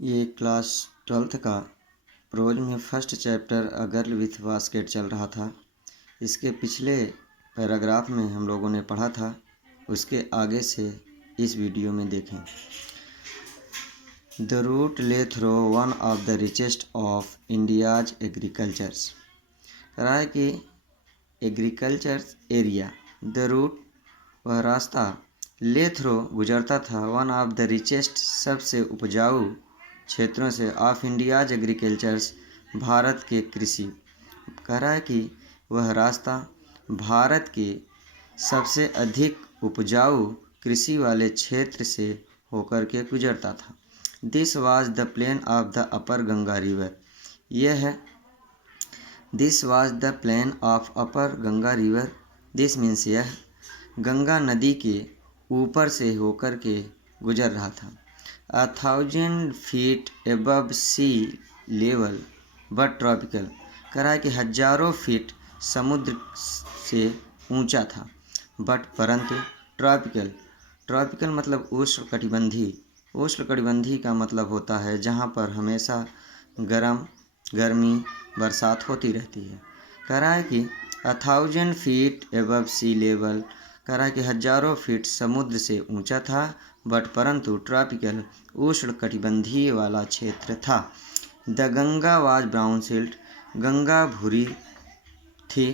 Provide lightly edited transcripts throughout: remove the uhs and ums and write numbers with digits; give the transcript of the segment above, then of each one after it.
ये class 12th का pros में first chapter a girl with basket चल रहा था। इसके पिछले पैराग्राफ में हम लोगों ने पढ़ा था, उसके आगे से इस वीडियो में देखें। The route lay through one of the richest of India's agricultures. कह रहा है कि एग्रीकल्चर एरिया, द रूट वह रास्ता, ले थ्रो गुजरता था, वन ऑफ द रिचेस्ट सबसे उपजाऊ क्षेत्रों से, ऑफ इंडियाज एग्रीकल्चर्स भारत के कृषि। कह रहा है कि वह रास्ता भारत के सबसे अधिक उपजाऊ कृषि वाले क्षेत्र से होकर के गुजरता था। This was the plain of the upper Ganga river. यह है this was the plain of upper Ganga river. This means यह गंगा नदी के ऊपर से होकर के गुजर रहा था। 1000 feet above sea level but tropical. कह रहा है कि हजारों फीट समुद्र से ऊंचा था, बट परंतु ट्रॉपिकल। ट्रॉपिकल मतलब उष्णकटिबंधी। उष्णकटिबंधी का मतलब होता है जहाँ पर हमेशा गर्मी बरसात होती रहती है। कह रहा है कि 1000 फीट एबव सी लेवल। कह रहा है कि हजारों फीट समुद्र से ऊंचा था, बट परंतु ट्रॉपिकल उष्णकटिबंधीय वाला क्षेत्र था। The Ganga was brown silt. Ganga भूरी थी।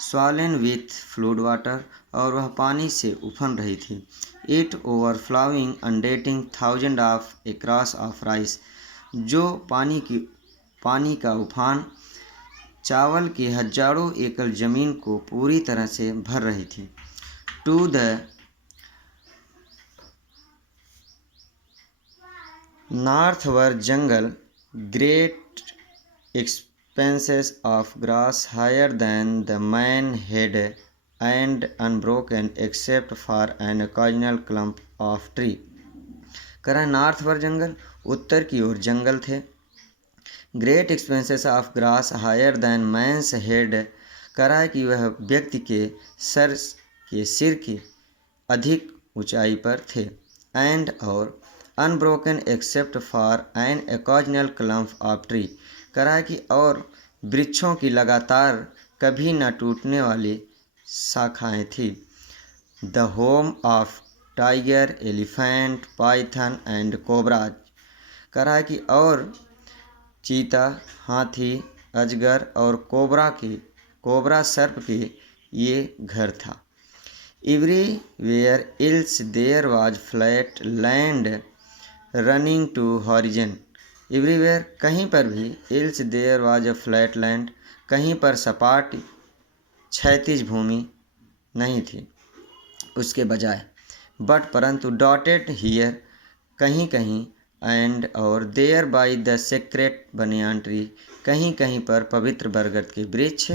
स्वालन विथ फ्लूड वाटर, और वह पानी से उफन रही थी। It overflowing inundating thousand of acres of rice. जो पानी का उफान चावल की हजारों एकड़ जमीन को पूरी तरह से भर रही थी। To the north were jungle, great expanses of grass higher than the main head and unbroken except for an occasional clump of tree। कह रहा है नॉर्थ वर जंगल, उत्तर की ओर जंगल थे। Great expanses of grass higher than man's head. कह रहा है कि वह व्यक्ति के सिर की अधिक ऊंचाई पर थे। एंड और unbroken except for an occasional clump of tree. कह रहा है कि और वृक्षों की लगातार कभी न टूटने वाली शाखाएं थी। The home of tiger, elephant, Python and cobras. कह रहा है कि और चीता, हाथी, अजगर और कोबरा सर्प के ये घर था। Everywhere else there was flat land running to horizon. Everywhere कहीं पर भी, else there was a flat land कहीं पर सपाट क्षैतिज भूमि नहीं थी उसके बजाय, बट परंतु डॉटेड हियर कहीं कहीं, एंड और there by the sacred banyan tree कहीं कहीं पर पवित्र बरगद के वृक्ष,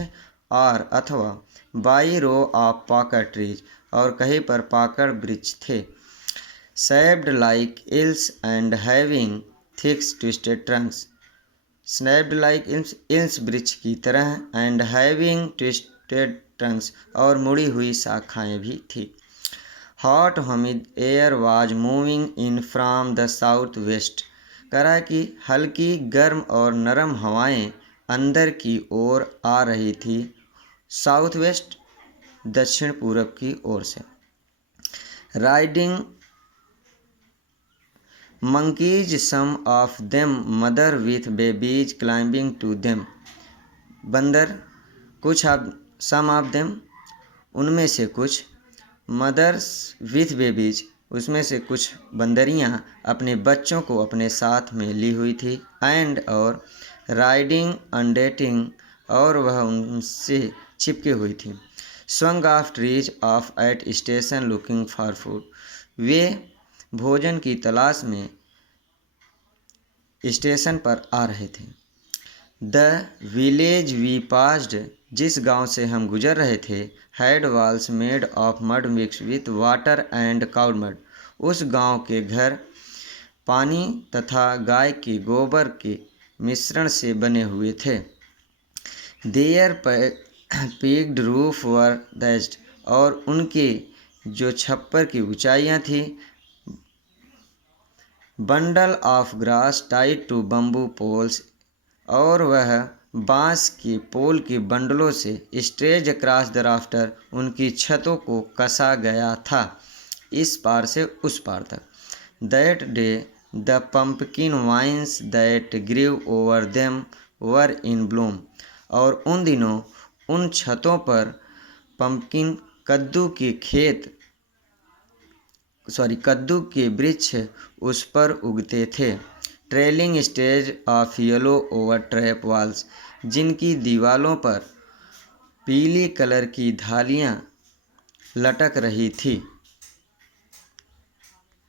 और अथवा by row of pakar trees और कहीं पर पाकड़ वृक्ष थे। shaped like eels and having thick twisted trunks। snaped like eels वृक्ष की तरह, and having twisted trunks और मुड़ी हुई शाखाएं भी थी। Hot humid air was moving in from the south west. कह रहा है कि हल्की गर्म और नरम हवाएं अंदर की ओर आ रही थी, साउथ वेस्ट दक्षिण पूरब की ओर से। Riding monkeys, some of them mother with babies climbing to them। बंदर some of them उनमें से कुछ, मदर्स विथ बेबीज उसमें से कुछ बंदरियां अपने बच्चों को अपने साथ में ली हुई थी। एंड और राइडिंग अंडेटिंग और वह उनसे चिपकी हुई थी। Swung of trees of at station looking for food. वे भोजन की तलाश में स्टेशन पर आ रहे थे। द विलेज वी पास्ड, जिस गांव से हम गुजर रहे थे, had walls made of mud mix with water and cow mud. उस गांव के घर पानी तथा गाय के गोबर के मिश्रण से बने हुए थे। There peaked roof were thatched, और उनके जो छप्पर की ऊंचाइयां थी bundle of grass tied to bamboo poles, और वह बांस के पोल के बंडलों से स्ट्रेच अक्रॉस द राफ्टर उनकी छतों को कसा गया था, इस पार से उस पार तक। That day the pumpkin vines that grew over them were in bloom, और उन दिनों उन छतों पर पम्पकिन कद्दू के वृक्ष उस पर उगते थे। Trailing stage of yellow over trap walls, जिनकी दीवालों पर पीली कलर की धालियाँ लटक रही थी।